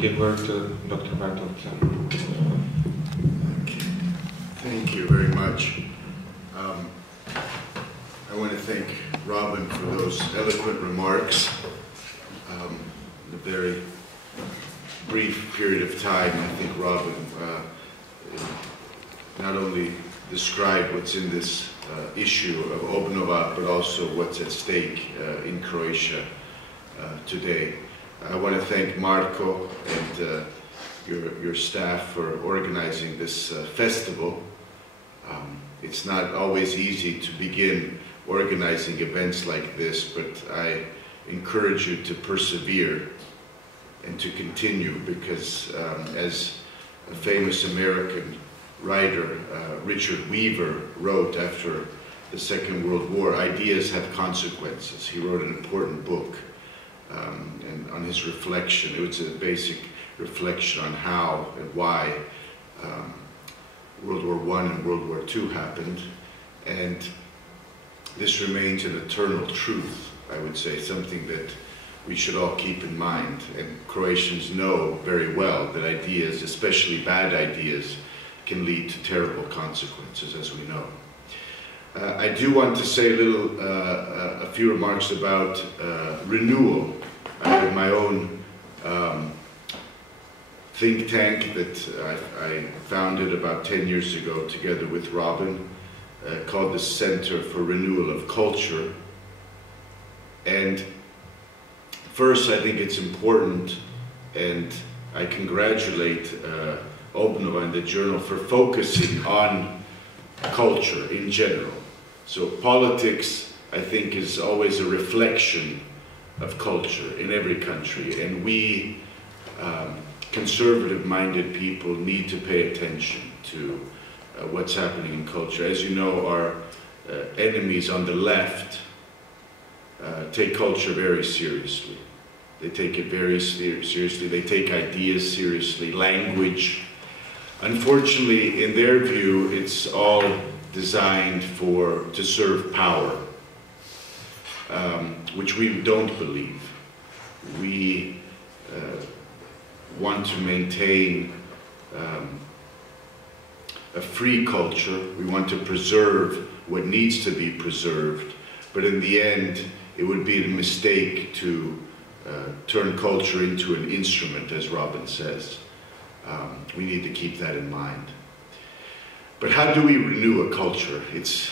Give word to Dr. Bartulica. Okay. Thank you very much. I want to thank Robin for those eloquent remarks. In a very brief period of time, I think Robin not only described what's in this issue of Obnova, but also what's at stake in Croatia today. I want to thank Marko and your staff for organizing this festival. It's not always easy to begin organizing events like this, but I encourage you to persevere and to continue, because as a famous American writer, Richard Weaver, wrote after the Second World War, ideas have consequences. He wrote an important book and on his reflection. It was a basic reflection on how and why World War I and World War II happened, and this remains an eternal truth, I would say, something that we should all keep in mind. And Croatians know very well that ideas, especially bad ideas, can lead to terrible consequences, as we know. I do want to say a few remarks about Renewal. I have my own think tank that I founded about 10 years ago together with Robin, called the Center for Renewal of Culture. And first, I think it's important, and I congratulate Obnova and the journal for focusing on culture in general. So politics, I think, is always a reflection of culture in every country, and we conservative-minded people need to pay attention to what's happening in culture. As you know, our enemies on the left take culture very seriously. They take it very seriously. They take ideas seriously, language. Unfortunately, in their view, it's all designed to serve power, which we don't believe. We want to maintain a free culture. We want to preserve what needs to be preserved, but in the end, it would be a mistake to turn culture into an instrument, as Robin says. We need to keep that in mind. But how do we renew a culture? It's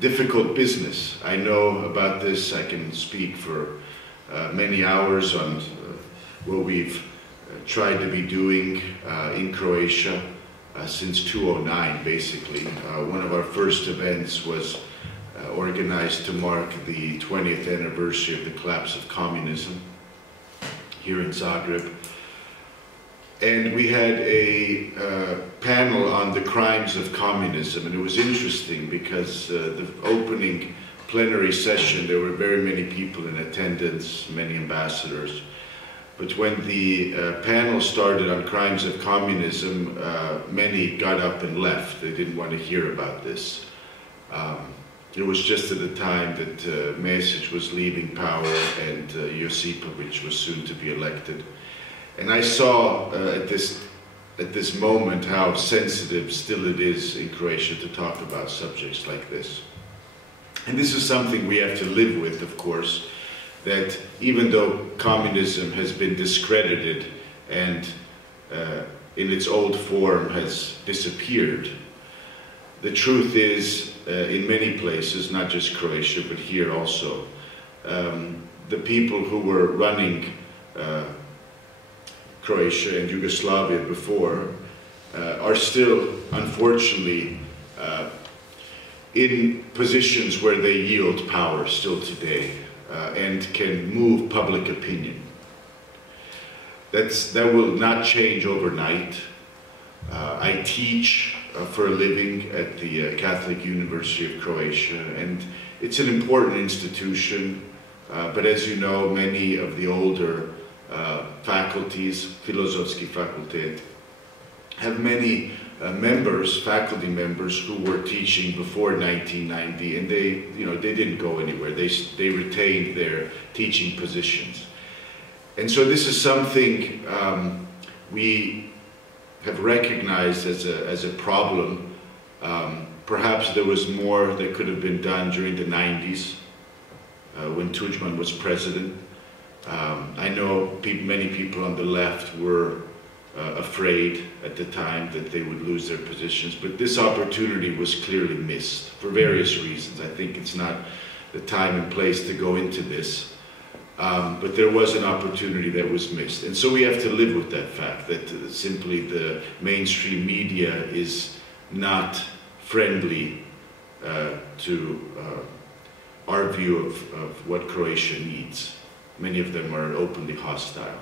difficult business. I know about this. I can speak for many hours on what we've tried to be doing in Croatia since 2009, basically. One of our first events was organized to mark the 20th anniversary of the collapse of communism here in Zagreb. And we had a panel on the crimes of communism, and it was interesting because the opening plenary session, there were very many people in attendance, many ambassadors. But when the panel started on crimes of communism, many got up and left. They didn't want to hear about this. It was just at the time that Mesić was leaving power and Josipović was soon to be elected. And I saw at this moment how sensitive still it is in Croatia to talk about subjects like this. And this is something we have to live with, of course, that even though communism has been discredited and in its old form has disappeared, the truth is, in many places, not just Croatia, but here also, the people who were running Croatia and Yugoslavia before are still, unfortunately, in positions where they yield power still today and can move public opinion. That will not change overnight. I teach for a living at the Catholic University of Croatia, and it's an important institution, but as you know, many of the older faculties, Filozofski fakultet, have many members, faculty members, who were teaching before 1990, and they didn't go anywhere. They retained their teaching positions. And so this is something we have recognized as a problem. Perhaps there was more that could have been done during the 90s when Tudjman was president. I know many people on the left were afraid at the time that they would lose their positions, but this opportunity was clearly missed for various reasons. I think it's not the time and place to go into this, but there was an opportunity that was missed. And so we have to live with that fact, that simply the mainstream media is not friendly to our view of what Croatia needs. Many of them are openly hostile.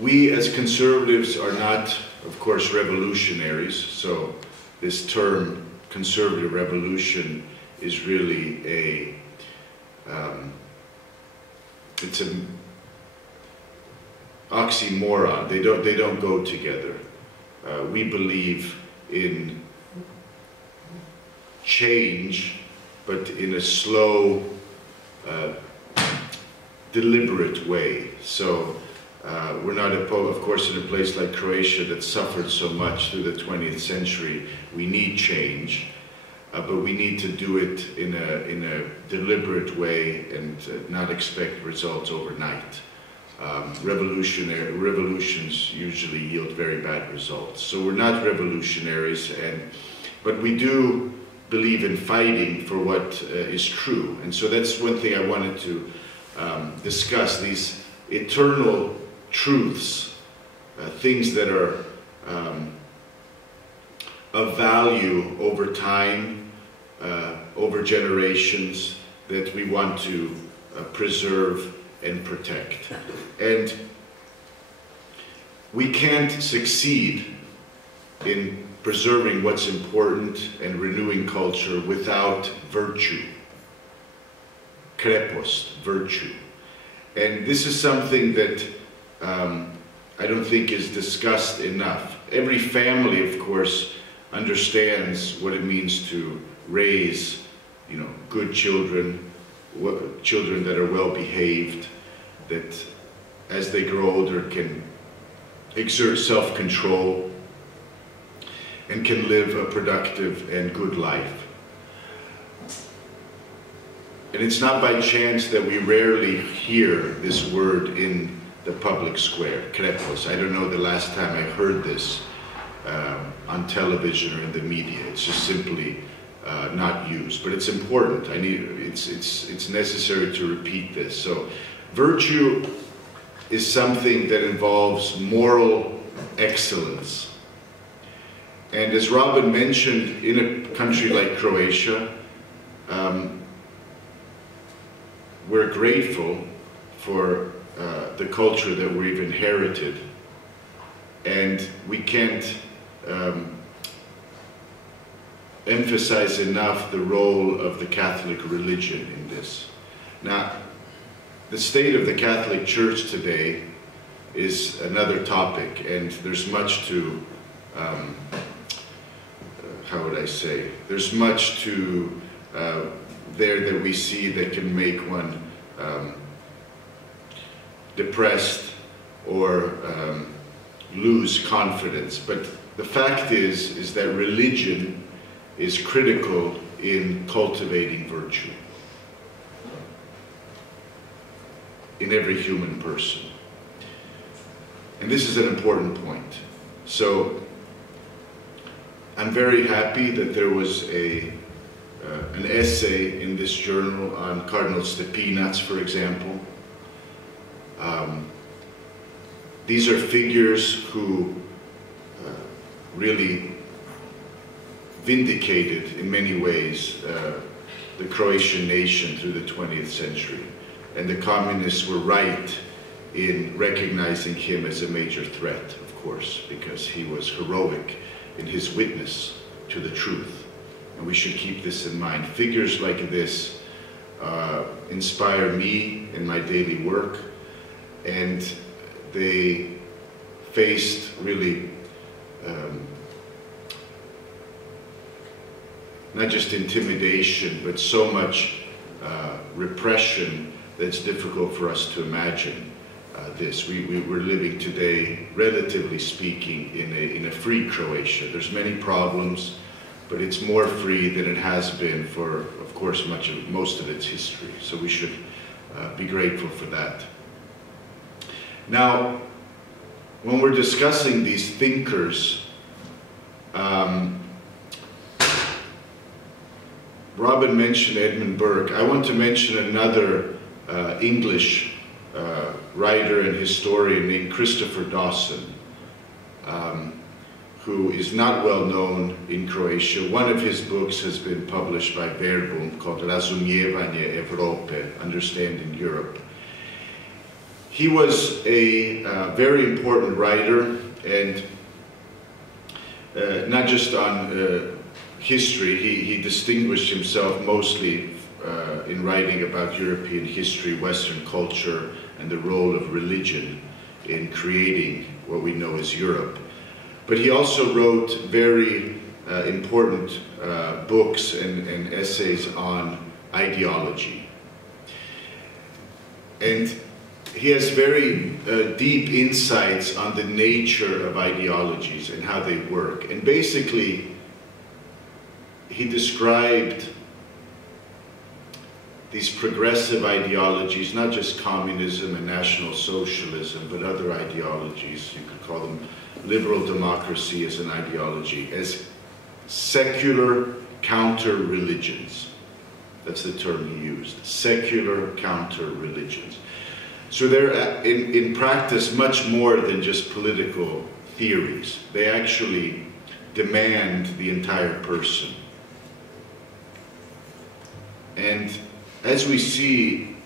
We as conservatives are not, of course, revolutionaries, so this term conservative revolution is really it's an oxymoron. They don't go together. We believe in change, but in a slow, deliberate way. So we're not, of course, in a place like Croatia that suffered so much through the 20th century. We need change, but we need to do it in a deliberate way and not expect results overnight. Revolutions usually yield very bad results. So we're not revolutionaries, but we do believe in fighting for what is true. And so that's one thing I wanted to discuss, these eternal truths, things that are of value over time, over generations, that we want to preserve and protect. And we can't succeed in preserving what's important and renewing culture without virtue. Krepost, virtue. And this is something that I don't think is discussed enough. Every family, of course, understands what it means to raise, good children, children that are well behaved, that as they grow older can exert self-control and can live a productive and good life. And it's not by chance that we rarely hear this word in the public square, krepos. I don't know the last time I heard this on television or in the media. It's just simply not used, but it's important. It's necessary to repeat this. So virtue is something that involves moral excellence. And as Robin mentioned, in a country like Croatia, we're grateful for the culture that we've inherited, and we can't emphasize enough the role of the Catholic religion in this. Now, the state of the Catholic Church today is another topic, and there's much to, how would I say, there's much to there that we see that can make one depressed or lose confidence. But the fact is that religion is critical in cultivating virtue in every human person. And this is an important point. So I'm very happy that there was an essay in this journal on Cardinal Stepinac, for example. These are figures who really vindicated in many ways the Croatian nation through the 20th century. And the communists were right in recognizing him as a major threat, of course, because he was heroic in his witness to the truth. And we should keep this in mind. Figures like this inspire me in my daily work, and they faced really not just intimidation, but so much repression that's difficult for us to imagine. this. We're living today, relatively speaking, in a free Croatia. There's many problems, but it's more free than it has been for, of course, most of its history. So we should be grateful for that. Now, when we're discussing these thinkers, Robin mentioned Edmund Burke. I want to mention another English writer and historian named Christopher Dawson, who is not well known in Croatia. One of his books has been published by Verbum called Razumijevanje Evrope, Understanding Europe. He was a very important writer, and not just on history. He distinguished himself mostly in writing about European history, Western culture, and the role of religion in creating what we know as Europe. But he also wrote very important books and essays on ideology. And he has very deep insights on the nature of ideologies and how they work. And basically, he described these progressive ideologies, not just communism and National Socialism, but other ideologies. You could call them liberal democracy as an ideology, as secular counter-religions. That's the term he used, secular counter-religions. So they're in practice much more than just political theories. They actually demand the entire person. And as we see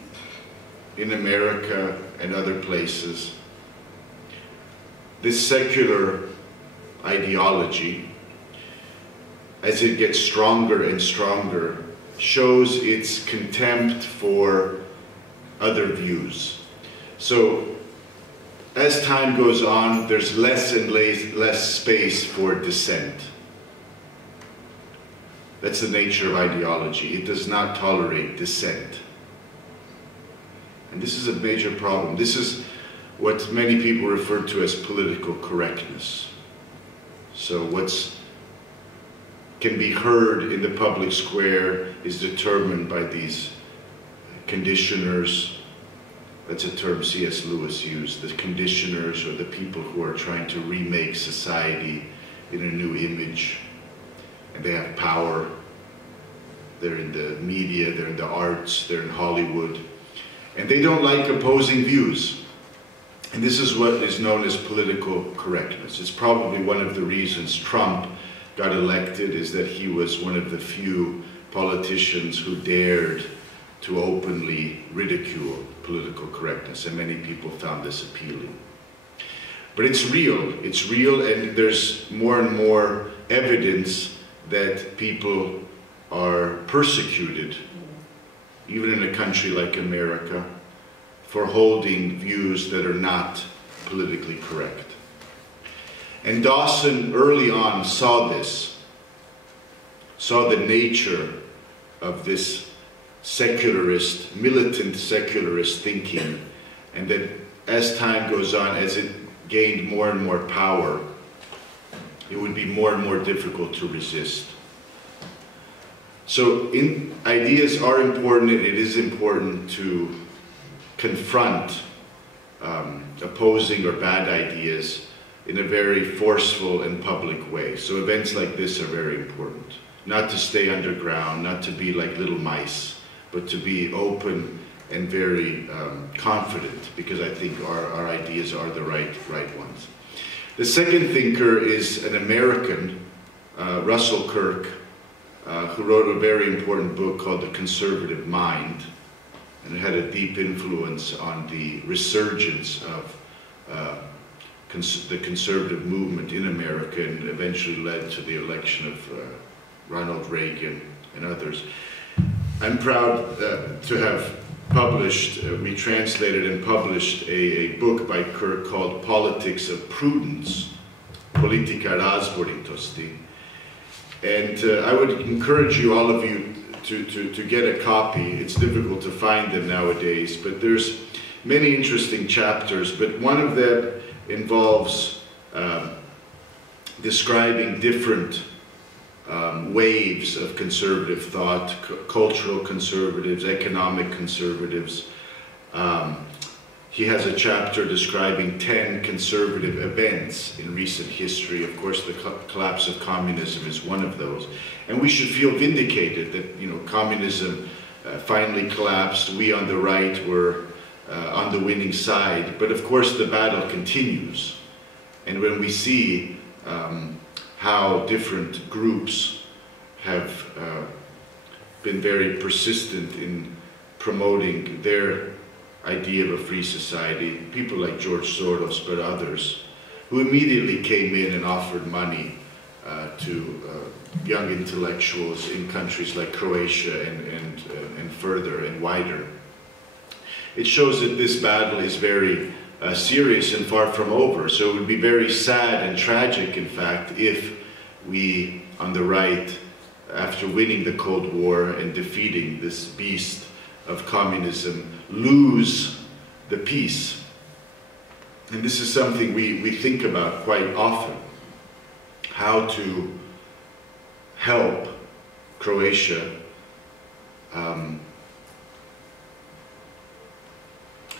in America and other places, this secular ideology, as it gets stronger and stronger, shows its contempt for other views. So as time goes on, there's less and less space for dissent. That's the nature of ideology. It does not tolerate dissent. And this is a major problem. This is what many people refer to as political correctness. So what can be heard in the public square is determined by these conditioners. That's a term C.S. Lewis used, the conditioners, or the people who are trying to remake society in a new image. And they have power. They're in the media, they're in the arts, they're in Hollywood. And they don't like opposing views. And this is what is known as political correctness. It's probably one of the reasons Trump got elected, is that he was one of the few politicians who dared to openly ridicule political correctness, and many people found this appealing. But it's real, and there's more and more evidence that people are persecuted, even in a country like America, for holding views that are not politically correct. And Dawson early on saw this, saw the nature of this secularist, militant secularist thinking, and that as time goes on, as it gained more and more power, it would be more and more difficult to resist. So ideas are important, and it is important to confront opposing or bad ideas in a very forceful and public way. So events like this are very important. Not to stay underground, not to be like little mice, but to be open and very confident, because I think our ideas are the right ones. The second thinker is an American, Russell Kirk, who wrote a very important book called The Conservative Mind, and it had a deep influence on the resurgence of the conservative movement in America, and eventually led to the election of Ronald Reagan and others. I'm proud to have published, we translated and published a book by Kirk called Politics of Prudence, Politika razboritosti. And I would encourage you, all of you, to get a copy. It's difficult to find them nowadays, but there's many interesting chapters, but one of them involves describing different waves of conservative thought, cultural conservatives, economic conservatives. He has a chapter describing 10 conservative events in recent history. Of course, the collapse of communism is one of those. And we should feel vindicated that, you know, communism finally collapsed. We on the right were on the winning side. But of course, the battle continues. And when we see how different groups have been very persistent in promoting their idea of a free society, people like George Soros, but others, who immediately came in and offered money to young intellectuals in countries like Croatia and further and wider. It shows that this battle is very serious and far from over. So it would be very sad and tragic, in fact, if we, on the right, after winning the Cold War and defeating this beast of communism, lose the peace. And this is something we think about quite often, how to help Croatia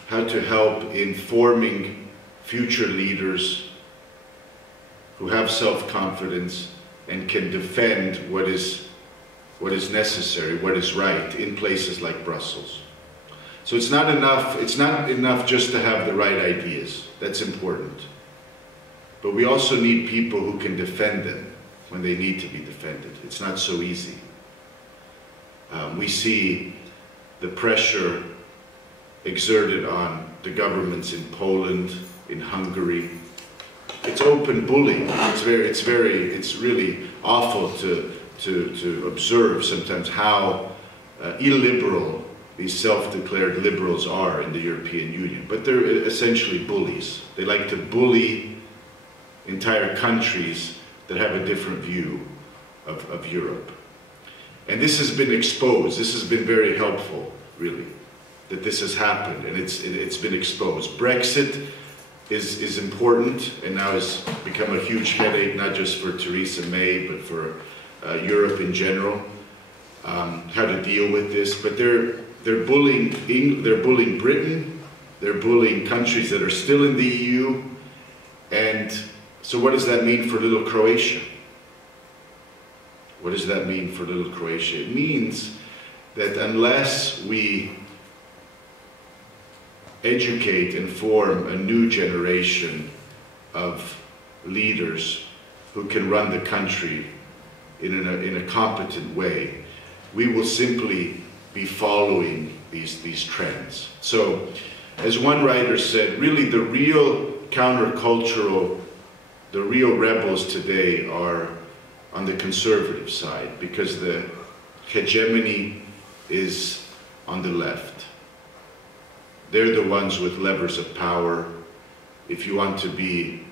how to help in forming future leaders who have self-confidence and can defend what is necessary, what is right in places like Brussels. So it's not enough just to have the right ideas. That's important. But we also need people who can defend them when they need to be defended. It's not so easy. We see the pressure exerted on the governments in Poland, in Hungary. It's open bullying. It's really awful to observe sometimes how illiberal these self-declared liberals are in the European Union. But they're essentially bullies. They like to bully entire countries that have a different view of Europe. And this has been exposed. This has been very helpful, really, that this has happened, and it's been exposed. Brexit is important, and now has become a huge headache, not just for Theresa May, but for Europe in general, how to deal with this. But they're bullying Britain, they're bullying countries that are still in the EU, and so what does that mean for little Croatia? What does that mean for little Croatia? It means that unless we educate and form a new generation of leaders who can run the country in a competent way, we will simply be following these trends. So, as one writer said, really the real countercultural, the real rebels today are on the conservative side, because the hegemony is on the left. They're the ones with levers of power. If you want to be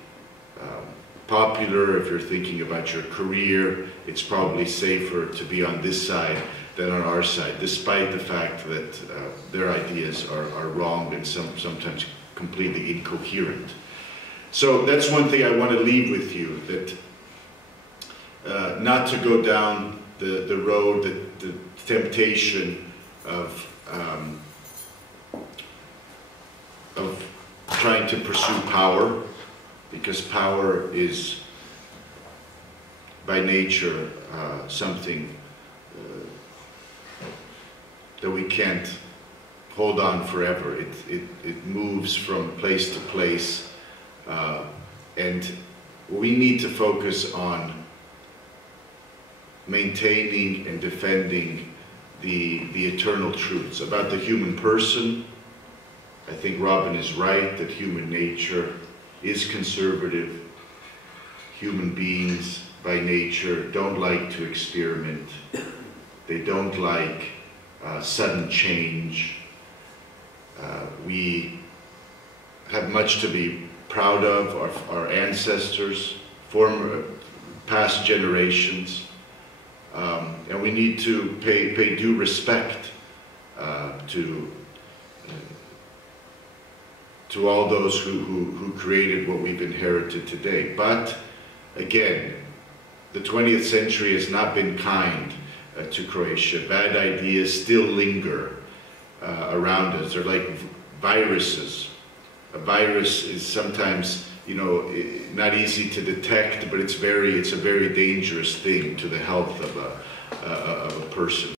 popular, if you're thinking about your career, it's probably safer to be on this side than on our side, despite the fact that their ideas are wrong and sometimes completely incoherent. So that's one thing I want to leave with you, that not to go down the road, the temptation of trying to pursue power, because power is by nature something that we can't hold on forever. It moves from place to place, and we need to focus on maintaining and defending the eternal truths about the human person. I think Robin is right that human nature is conservative. Human beings by nature don't like to experiment. They don't like sudden change. We have much to be proud of, our ancestors, past generations, and we need to pay due respect to to all those who created what we've inherited today. But again, the 20th century has not been kind to Croatia. Bad ideas still linger around us. They're like viruses. A virus is sometimes, you know, not easy to detect, but it's a very dangerous thing to the health of a person.